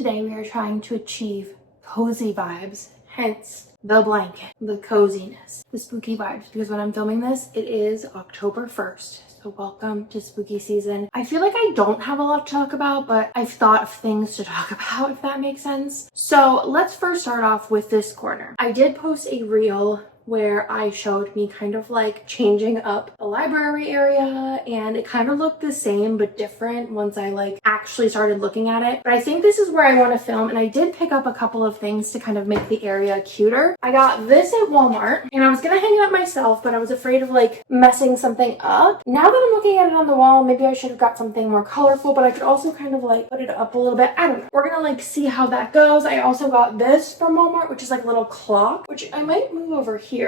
Today we are trying to achieve cozy vibes, hence the blanket, the coziness, the spooky vibes, because when I'm filming this, it is October 1st. So welcome to spooky season. I feel like I don't have a lot to talk about, but I've thought of things to talk about, if that makes sense. So let's first start off with this corner. I did post a reel where I showed me kind of like changing up the library area, and it kind of looked the same but different once I like actually started looking at it. But I think this is where I want to film, and I did pick up a couple of things to kind of make the area cuter. I got this at Walmart and I was gonna hang it up myself, but I was afraid of like messing something up. Now that I'm looking at it on the wall, maybe I should have got something more colorful, but I could also kind of like put it up a little bit. I don't know. We're gonna like see how that goes. I also got this from Walmart, which is like a little clock, which I might move over here.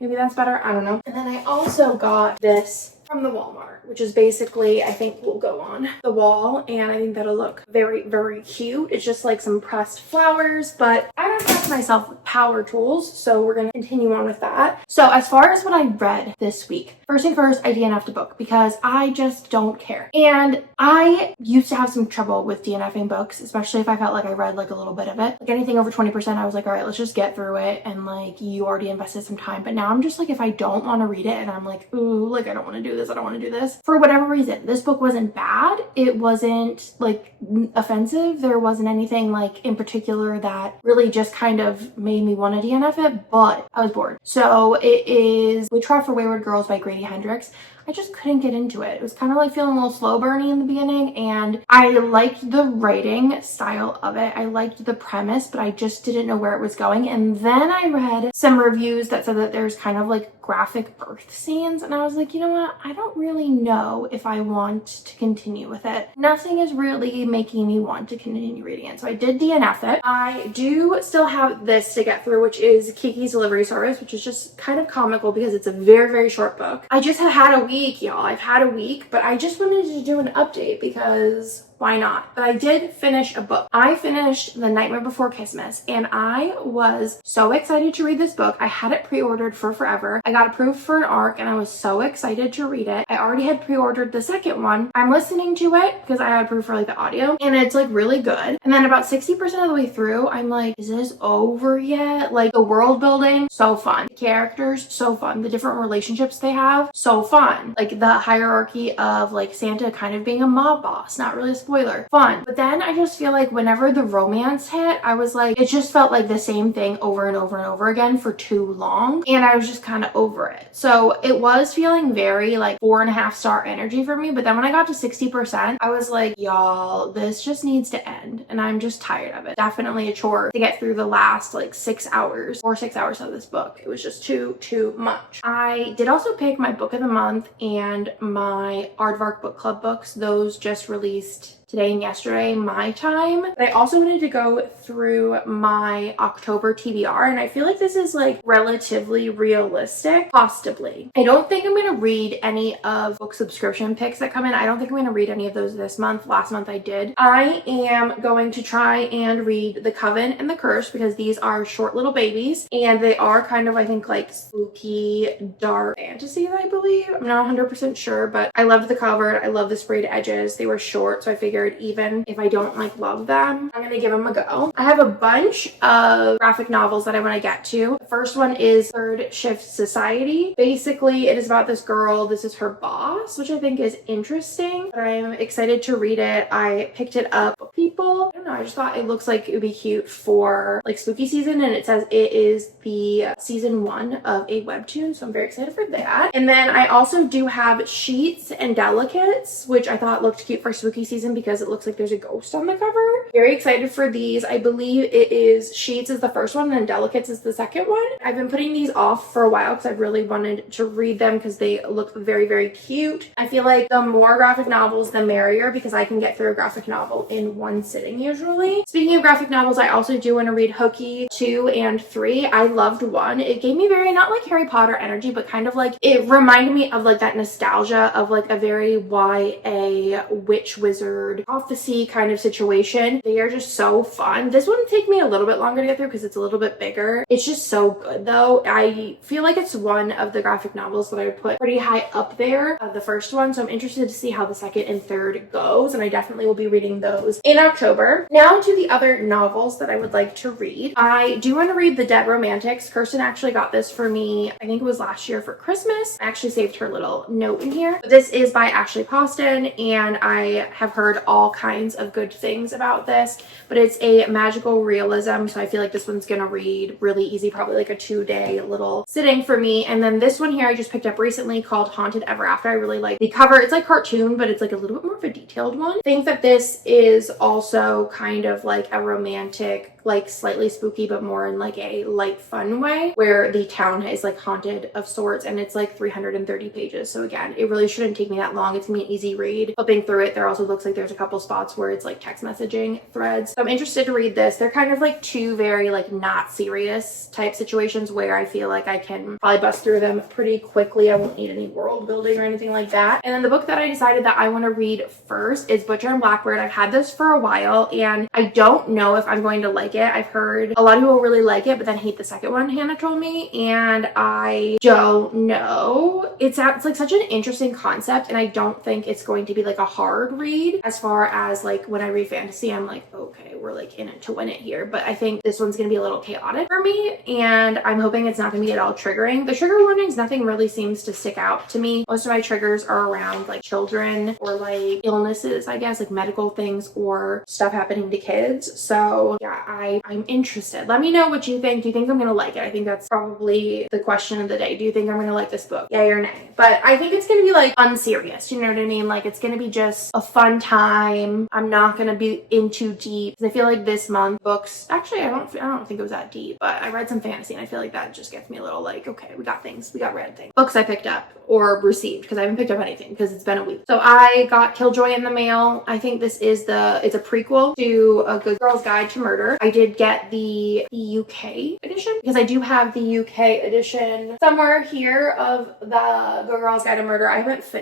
Maybe that's better. I don't know. And then I also got this from the Walmart, which is basically, I think will go on the wall, and I think that'll look very, very cute. It's just like some pressed flowers, but I don't trust myself with power tools, so we're gonna continue on with that. So as far as what I read this week, first thing first, I DNF'd a book because I just don't care. And I used to have some trouble with DNFing books, especially if I felt like I read like a little bit of it. Like anything over 20%, I was like, all right, let's just get through it. And like, you already invested some time. But now I'm just like, if I don't want to read it and I'm like, ooh, like I don't want to do this, I don't want to do this. For whatever reason, this book wasn't bad. It wasn't like offensive. There wasn't anything like in particular that really just kind of made me want to DNF it, but I was bored. So it is Witchcraft for Wayward Girls by Grady Hendrix. I just couldn't get into it. It was kind of like feeling a little slow burny in the beginning, and I liked the writing style of it. I liked the premise, but I just didn't know where it was going. And then I read some reviews that said that there's kind of like graphic birth scenes, and I was like, you know what? I don't really know if I want to continue with it. Nothing is really making me want to continue reading it. So I did DNF it. I do still have this to get through, which is Kiki's Delivery Service, which is just kind of comical because it's a very, very short book. I just have had a week, y'all. I've had a week, but I just wanted to do an update because why not? But I did finish a book. I finished The Nightmare Before Christmas, and I was so excited to read this book. I had it pre-ordered for forever. I got approved for an ARC, and I was so excited to read it. I already had pre-ordered the second one. I'm listening to it because I had approved for like the audio, and it's like really good. And then about 60% of the way through, I'm like, is this over yet? Like the world building, so fun. The characters, so fun. The different relationships they have, so fun. Like the hierarchy of like Santa kind of being a mob boss, not really a spoiler. Fun. But then I just feel like whenever the romance hit, I was like, it just felt like the same thing over and over and over again for too long, and I was just kind of over it. So it was feeling very like 4.5 star energy for me, but then when I got to 60%, I was like, y'all, this just needs to end, and I'm just tired of it. Definitely a chore to get through the last like 6 hours or 6 hours of this book. It was just too much. I did also pick my book of the month and my Aardvark book club books. Those just released today and yesterday, my time. But I also wanted to go through my October TBR, and I feel like this is like relatively realistic, possibly. I don't think I'm gonna read any of book subscription picks that come in. I don't think I'm gonna read any of those this month. Last month I did. I am going to try and read The Coven and The Curse because these are short little babies, and they are kind of, I think, like spooky, dark fantasies, I believe. I'm not 100% sure, but I loved the cover. I love the sprayed edges. They were short, so I figured even if I don't like love them, I'm gonna give them a go. I have a bunch of graphic novels that I want to get to. The first one is Third Shift Society. Basically, it is about this girl. This is her boss, which I think is interesting, but I'm excited to read it. I picked it up. People, I don't know, I just thought it looks like it would be cute for like spooky season, and it says it is the season 1 of a webtoon, so I'm very excited for that. And then I also do have Sheets and Delicates, which I thought looked cute for spooky season because it looks like there's a ghost on the cover. Very excited for these. I believe it is Sheets is the first one and Delicates is the second one. I've been putting these off for a while because I've really wanted to read them because they look very, very cute. I feel like the more graphic novels, the merrier, because I can get through a graphic novel in one sitting usually. Speaking of graphic novels, I also do want to read Hooky 2 and 3. I loved 1. It gave me very, not like Harry Potter energy, but kind of like, it reminded me of like that nostalgia of like a very YA witch wizard word prophecy kind of situation. They are just so fun. This one take me a little bit longer to get through because it's a little bit bigger. It's just so good though. I feel like it's one of the graphic novels that I would put pretty high up there, the first one. So I'm interested to see how the second and third goes, and I definitely will be reading those in October. Now to the other novels that I would like to read. I do want to read The Dead Romantics. Kirsten actually got this for me, I think it was last year for Christmas. I actually saved her little note in here. This is by Ashley Poston, and I have heard all kinds of good things about this, but it's a magical realism, so I feel like this one's gonna read really easy, probably like a 2-day little sitting for me. And then this one here I just picked up recently called Haunted Ever After. I really like the cover. It's like cartoon, but it's like a little bit more of a detailed one. I think that this is also kind of like a romantic, like slightly spooky, but more in like a light fun way, where the town is like haunted of sorts, and it's like 330 pages. So again, it really shouldn't take me that long. It's gonna be an easy read. Flipping through it, there also looks like there's a couple spots where it's like text messaging threads. So I'm interested to read this. They're kind of like two very like not serious type situations where I feel like I can probably bust through them pretty quickly. I won't need any world building or anything like that. And then the book that I decided that I want to read first is Butcher and Blackbird. I've had this for a while and I don't know if I'm going to like it. I've heard a lot of people really like it, but then hate the second one, Hannah told me, and I don't know. It's like such an interesting concept, and I don't think it's going to be like a hard read. As far as like when I read fantasy, I'm like, okay, we're like in it to win it here. But I think this one's gonna be a little chaotic for me, and I'm hoping it's not gonna be at all triggering. The trigger warnings, nothing really seems to stick out to me. Most of my triggers are around like children or like illnesses, I guess, like medical things or stuff happening to kids. So yeah, I'm interested. Let me know what you think. Do you think I'm gonna like it? I think that's probably the question of the day. Do you think I'm gonna like this book? Yay or nay? But I think it's gonna be like unserious. You know what I mean? Like it's gonna be just a fun time. I'm not gonna be in too deep. I feel like this month books, actually I don't think it was that deep, but I read some fantasy and I feel like that just gets me a little like, okay, we got things, we got read things. Books I picked up or received, because I haven't picked up anything because it's been a week. So I got Killjoy in the mail. I think this is it's a prequel to A Good Girl's Guide to Murder. I did get the UK edition because I do have the UK edition somewhere here of the Good Girl's Guide to Murder.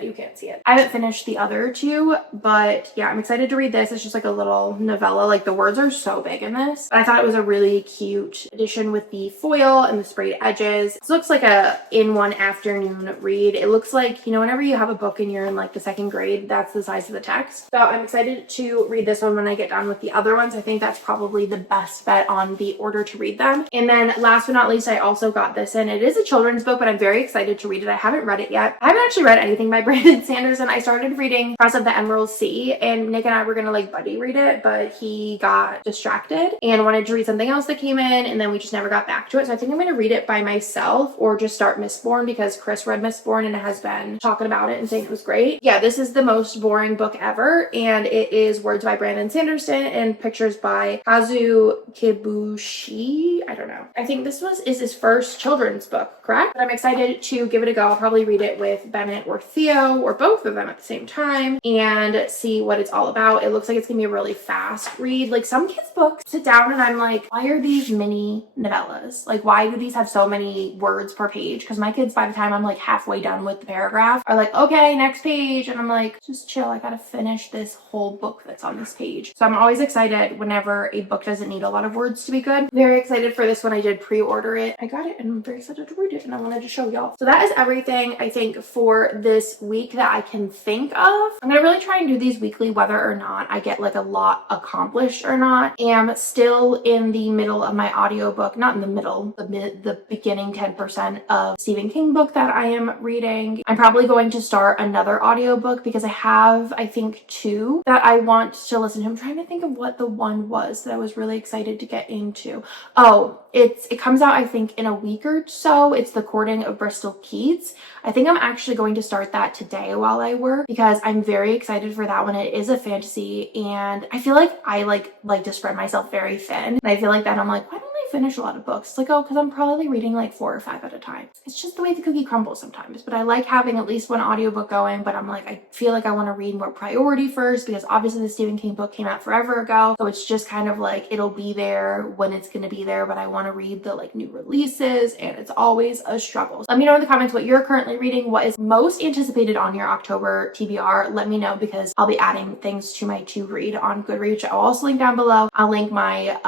You can't see it. I haven't finished the other two, but yeah, I'm excited to read this. It's just like a little novella. Like the words are so big in this, but I thought it was a really cute edition with the foil and the sprayed edges. This looks like a in one afternoon read. It looks like, you know, whenever you have a book and you're in like the second grade, that's the size of the text. So I'm excited to read this one when I get done with the other ones. I think that's probably the best bet on the order to read them. And then last but not least, I also got this, and it is a children's book, but I'm very excited to read it. I haven't read it yet. I haven't actually read anything by Brandon Sanderson. I started reading Cross of the Emerald Sea, and Nick and I were gonna like buddy read it, but he got distracted and wanted to read something else that came in, and then we just never got back to it. So I think I'm gonna read it by myself or just start Mistborn, because Chris read Mistborn and has been talking about it and saying it was great. Yeah, this is the most boring book ever, and it is words by Brandon Sanderson and pictures by Kazu Kibushi. I don't know. I think this is his first children's book, correct? But I'm excited to give it a go. I'll probably read it with Bennett or Theo or both of them at the same time and see what it's all about. It looks like it's gonna be a really fast read. Like some kids' books sit down and I'm like, why are these mini novellas? Like why do these have so many words per page? Because my kids, by the time I'm like halfway done with the paragraph, are like, okay, next page. And I'm like, just chill. I gotta finish this whole book that's on this page. So I'm always excited whenever a book doesn't need a lot of words to be good. Very excited for this one. I did pre-order it. I got it and I'm very excited to read it, and I wanted to show y'all. So that is everything I think for this week that I can think of. I'm gonna really try and do these weekly whether or not I get like a lot accomplished or not. Am still in the middle of my audiobook, not in the middle, the beginning 10% of Stephen King book that I am reading. I'm probably going to start another audiobook because I have, I think, 2 that I want to listen to. I'm trying to think of what the one was that I was really excited to get into. Oh, it comes out I think in a week or so. It's The Courting of Bristol Keats. I think I'm actually going to start that today while I work because I'm very excited for that one. It is a fantasy and I feel like I like to spread myself very thin. And I feel like that I'm like, why don't I finish a lot of books. It's like, oh, because I'm probably reading like 4 or 5 at a time. It's just the way the cookie crumbles sometimes. But I like having at least one audiobook going, but I'm like, I feel like I want to read more priority first because obviously the Stephen King book came out forever ago. So it's just kind of like, it'll be there when it's going to be there, but I want to read the like new releases, and it's always a struggle. Let me know in the comments what you're currently reading, what is most anticipated on your October TBR. Let me know because I'll be adding things to my to read on Goodreads. I'll also link down below. I'll link my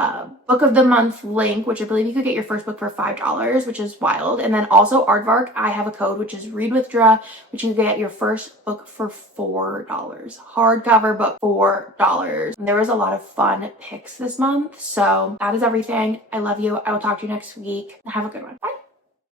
book of the month link, which I believe you could get your first book for $5, which is wild. And then also Aardvark, I have a code, which is Read with Dra, which you can get your first book for $4. Hardcover book, $4. And there was a lot of fun picks this month. So that is everything. I love you. I will talk to you next week. Have a good one. Bye.